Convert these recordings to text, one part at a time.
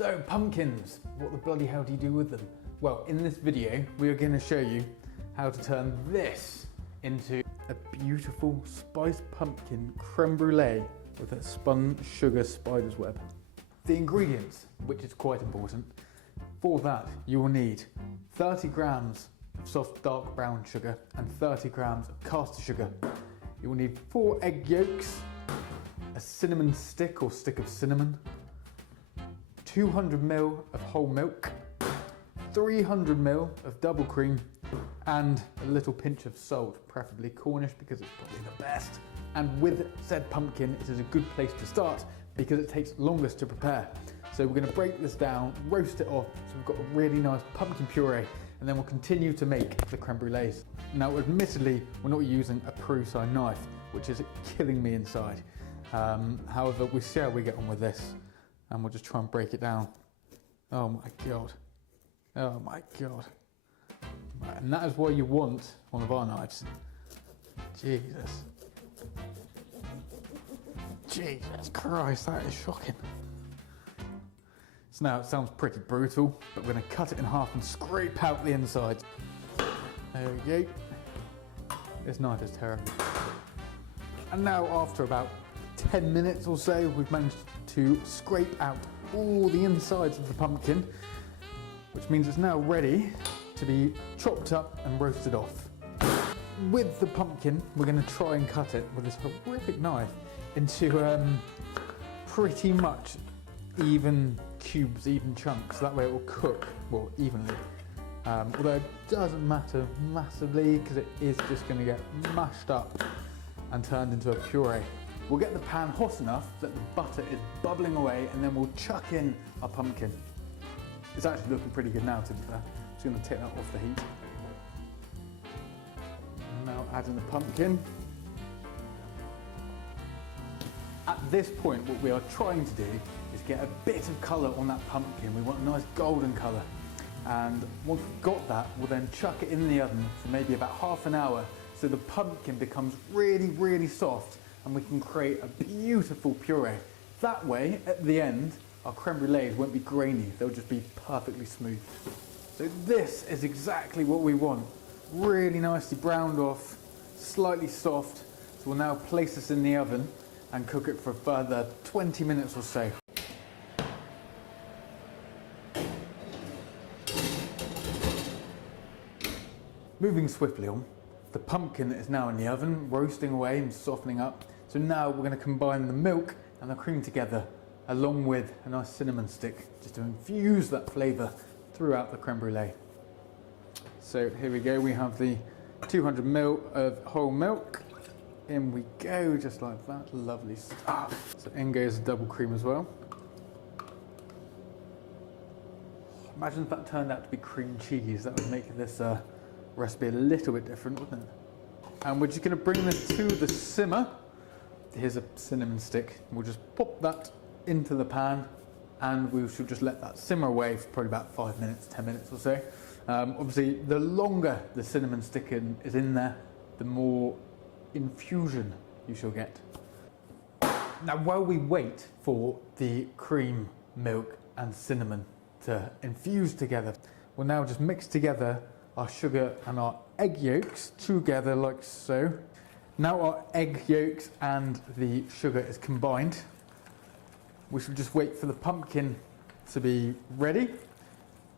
So pumpkins, what the bloody hell do you do with them? Well, in this video, we are going to show you how to turn this into a beautiful spiced pumpkin creme brulee with a spun sugar spider's web. The ingredients, which is quite important, for that you will need 30 grams of soft dark brown sugar and 30 grams of caster sugar. You will need 4 egg yolks, a cinnamon stick or stick of cinnamon, 200 ml of whole milk, 300 ml of double cream, and a little pinch of salt, preferably Cornish because it's probably the best. And with said pumpkin, it is a good place to start because it takes longest to prepare. So we're going to break this down, roast it off, so we've got a really nice pumpkin puree, and then we'll continue to make the creme brulees. Now admittedly, we're not using a pro-side knife, which is killing me inside. However, we'll see how we get on with this, and we'll just try and break it down. Oh my god. Oh my god. Right, and that is why you want one of our knives. Jesus. Jesus Christ, that is shocking. So now it sounds pretty brutal, but we're going to cut it in half and scrape out the insides. There we go. This knife is terrible. And now after about 10 minutes or so, we've managed to scrape out all the insides of the pumpkin, which means it's now ready to be chopped up and roasted off. With the pumpkin, we're going to try and cut it with this horrific knife into pretty much even cubes, even chunks. That way it will cook, well, evenly. Although it doesn't matter massively because it is just going to get mashed up and turned into a puree. We'll get the pan hot enough that the butter is bubbling away, and then we'll chuck in our pumpkin. It's actually looking pretty good now, to be fair. Just going to take that off the heat. And now add in the pumpkin. At this point, what we are trying to do is get a bit of colour on that pumpkin. We want a nice golden colour. And once we've got that, we'll then chuck it in the oven for maybe about half an hour so the pumpkin becomes really, really soft and we can create a beautiful puree. That way, at the end, our creme brulees won't be grainy, they'll just be perfectly smooth. So this is exactly what we want. Really nicely browned off, slightly soft. So we'll now place this in the oven and cook it for a further 20 minutes or so. Moving swiftly on, the pumpkin is now in the oven, roasting away and softening up. So now we're going to combine the milk and the cream together, along with a nice cinnamon stick, just to infuse that flavour throughout the creme brulee. So here we go, we have the 200 ml of whole milk. In we go, just like that, lovely stuff. So in goes the double cream as well. Imagine if that turned out to be cream cheese, that would make this recipe a little bit different, wouldn't it? And we're just going to bring this to the simmer. Here's a cinnamon stick. We'll just pop that into the pan and we should just let that simmer away for probably about 5 minutes, 10 minutes or so. Obviously, the longer the cinnamon stick is in there, the more infusion you shall get. Now, while we wait for the cream, milk and cinnamon to infuse together, we'll now just mix together our sugar and our egg yolks together like so. Now our egg yolks and the sugar is combined, we should just wait for the pumpkin to be ready,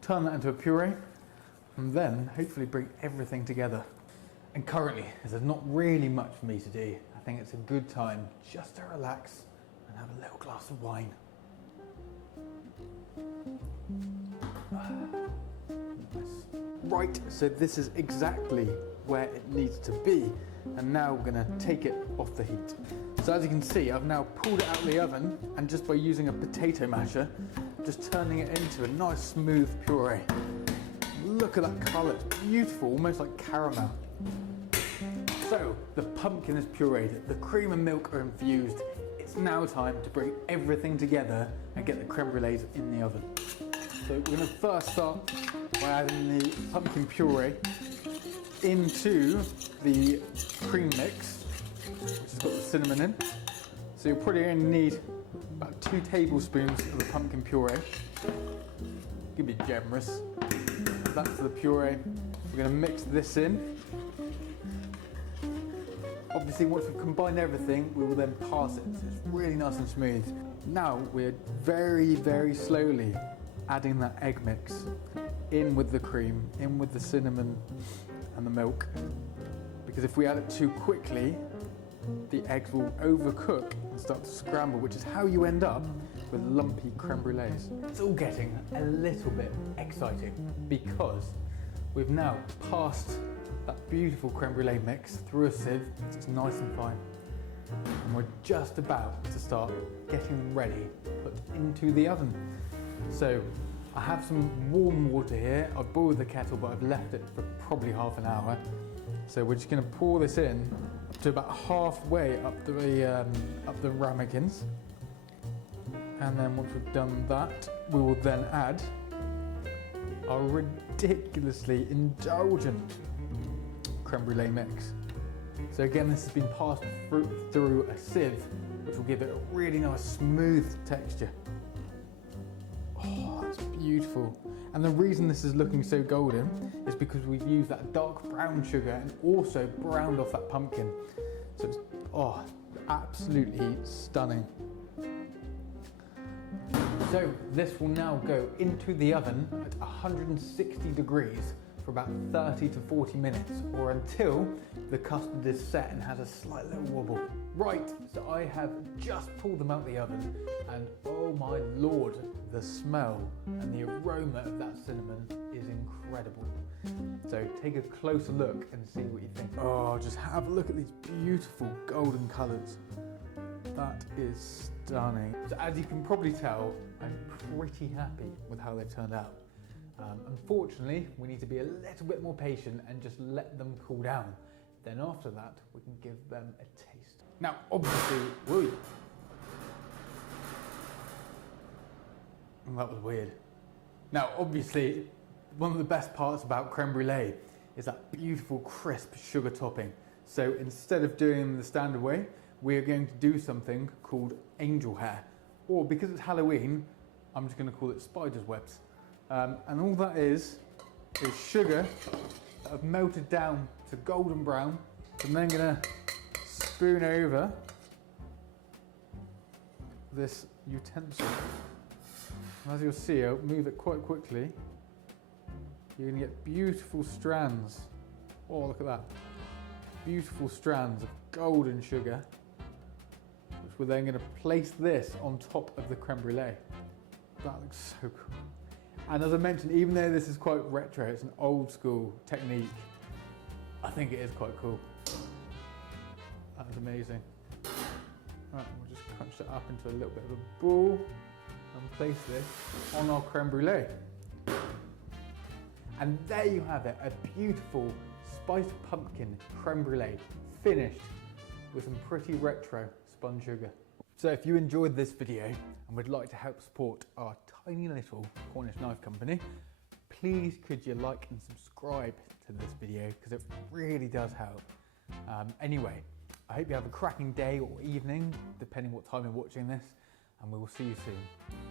turn that into a puree, and then hopefully bring everything together. And currently, as there's not really much for me to do, I think it's a good time just to relax and have a little glass of wine. Right, so this is exactly where it needs to be, and now we're going to take it off the heat. So as you can see, I've now pulled it out of the oven, and just by using a potato masher, just turning it into a nice smooth puree. Look at that colour, it's beautiful, almost like caramel. So the pumpkin is pureed, the cream and milk are infused. It's now time to bring everything together and get the creme brulees in the oven. So we're going to first start by adding the pumpkin puree into the cream mix, which has got the cinnamon in. So you're probably going to need about 2 tablespoons of the pumpkin puree. Give me generous. That's the puree. We're going to mix this in. Obviously, once we've combined everything, we will then pass it, so it's really nice and smooth. Now we're very, very slowly adding that egg mix in with the cream, in with the cinnamon and the milk. Because if we add it too quickly, the eggs will overcook and start to scramble, which is how you end up with lumpy creme brulees. It's all getting a little bit exciting because we've now passed that beautiful creme brulee mix through a sieve, so it's nice and fine. And we're just about to start getting them ready to put into the oven. So I have some warm water here. I've boiled the kettle, but I've left it for probably half an hour. So we're just going to pour this in up to about halfway up the ramekins. And then once we've done that, we will then add our ridiculously indulgent creme brulee mix. So again, this has been passed through a sieve, which will give it a really nice smooth texture. Oh, it's beautiful. And the reason this is looking so golden is because we've used that dark brown sugar and also browned off that pumpkin. So it's, absolutely stunning. So this will now go into the oven at 160 degrees for about 30 to 40 minutes, or until the custard is set and has a slight little wobble. Right, so I have just pulled them out of the oven, and oh my lord, the smell and the aroma of that cinnamon is incredible. So take a closer look and see what you think. Oh, just have a look at these beautiful golden colours. That is stunning. So as you can probably tell, I'm pretty happy with how they've turned out. Unfortunately, we need to be a little bit more patient and just let them cool down. Then after that, we can give them a taste. Now, obviously, that was weird. Now, obviously, one of the best parts about creme brulee is that beautiful crisp sugar topping. So instead of doing the standard way, we are going to do something called angel hair. Or because it's Halloween, I'm just going to call it spider's webs. And all that is sugar that I've melted down to golden brown. I'm then going to spoon over this utensil. And as you'll see, I'll move it quite quickly. You're going to get beautiful strands. Oh, look at that. Beautiful strands of golden sugar, which we're then going to place this on top of the creme brulee. That looks so cool. And as I mentioned, even though this is quite retro, it's an old school technique, I think it is quite cool. That is amazing. Right, we'll just crunch it up into a little bit of a ball and place this on our creme brulee. And there you have it, a beautiful spiced pumpkin creme brulee, finished with some pretty retro spun sugar. So if you enjoyed this video and would like to help support our tiny little Cornish knife company, please could you like and subscribe to this video, because it really does help. Anyway, I hope you have a cracking day or evening, depending what time you're watching this, and we will see you soon.